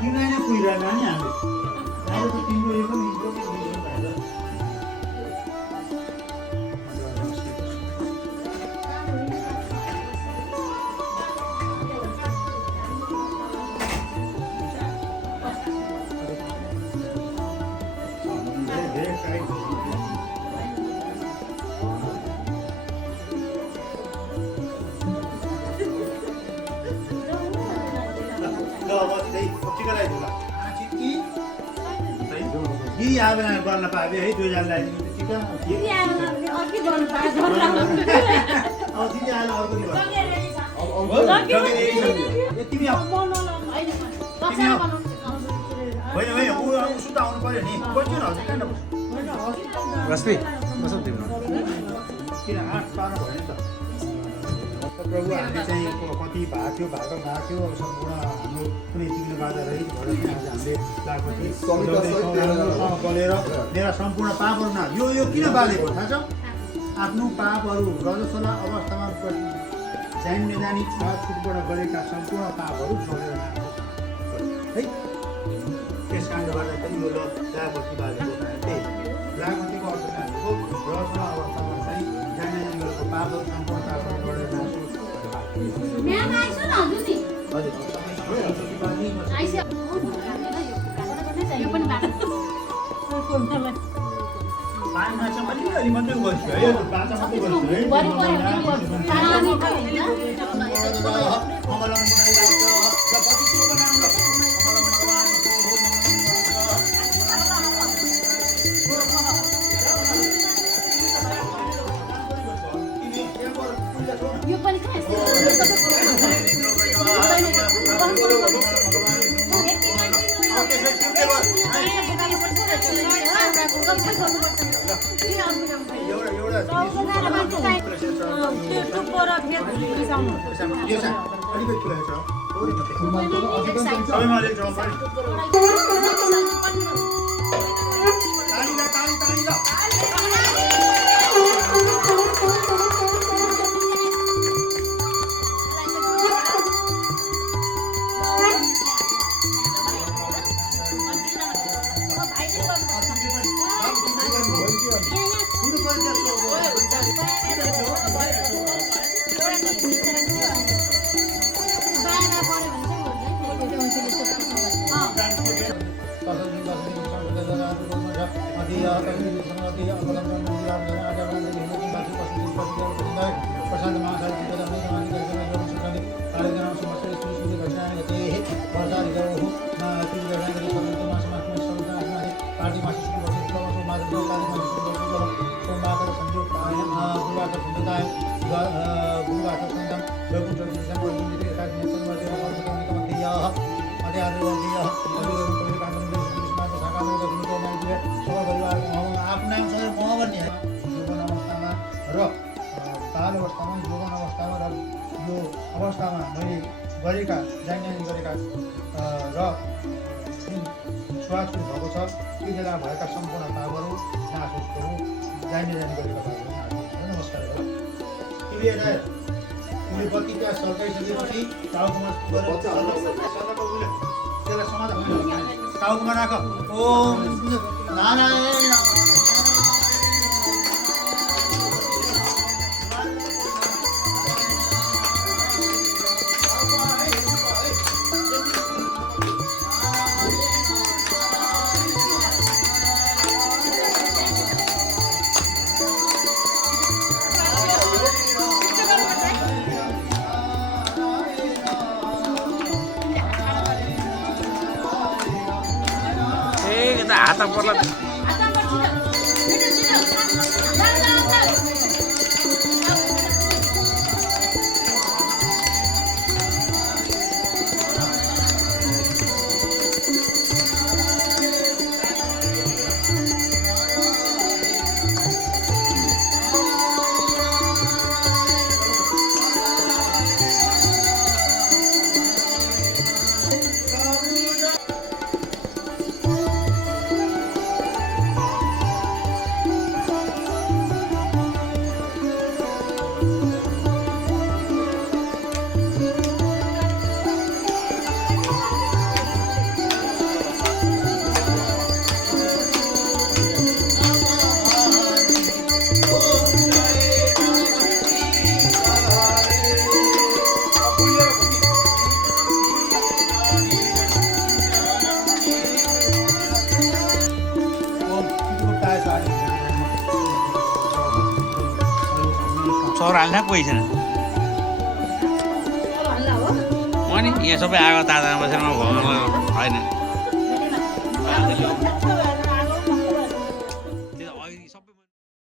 तिमीलाई नै पुगिरहेको नि हामी अहिले त तिम्रो यो पनि गर्न पाए है 2000 ठिक अब दिदी आएर अर्को तिमी होइन होइन ऊ सुता आउनु पर्यो नि बस्नु हजुर किन रश्मि कसो तिम्रो किन 8 12 भयो नि त प्रभु हामीले चाहिँ कति भएको थियो भएको गएको थियो सम्पूर्ण हाम्रो कुनै तिमीले बाजा रहित भएर चाहिँ आज हामीले लागेपछि गलेर मेरा सम्पूर्ण पापहरूमा यो किन बालेको थाहा छ आफ्नो पापहरू रजस्वला अवस्थामा जान्ने जानी छुटबाट गरेका सम्पूर्ण पापहरू छोडेर है त्यस कारणले गर्दा पनि यो लागेपछि बालेको त्यही लागेको अर्थ भनेको रजस्वला अवस्थामा चाहिँ जान्ने जानी गरेको पापहरू सम्पूर्ण पापहरू गरेर म्याम आइसो न हजुर नि हजुर आइसो यो पनि बाटो पानीमा चाहिँ अलिअलि मात्रै गर्छु है बाचा मात्रै गर्छु है बरी पर्यो पानी यो पनि अवस्थामा मैले गरेका जानी गरेका र छुवाछुत भएको छ त्यो बेला भएका सम्पूर्ण पापहरू नाश होस् जानी गरेका पापहरू नमस्कार तिमीले बत्ती त्यहाँ सल्काइसकेपछि टाउकोमा त्यसलाई समाधान टाउकोमा राख ओम नारायण हात पर्ला सौर हाल्न कोही छैन म नि यहाँ सबै आएको ताजामा बसेर म भगवान्लाई होइन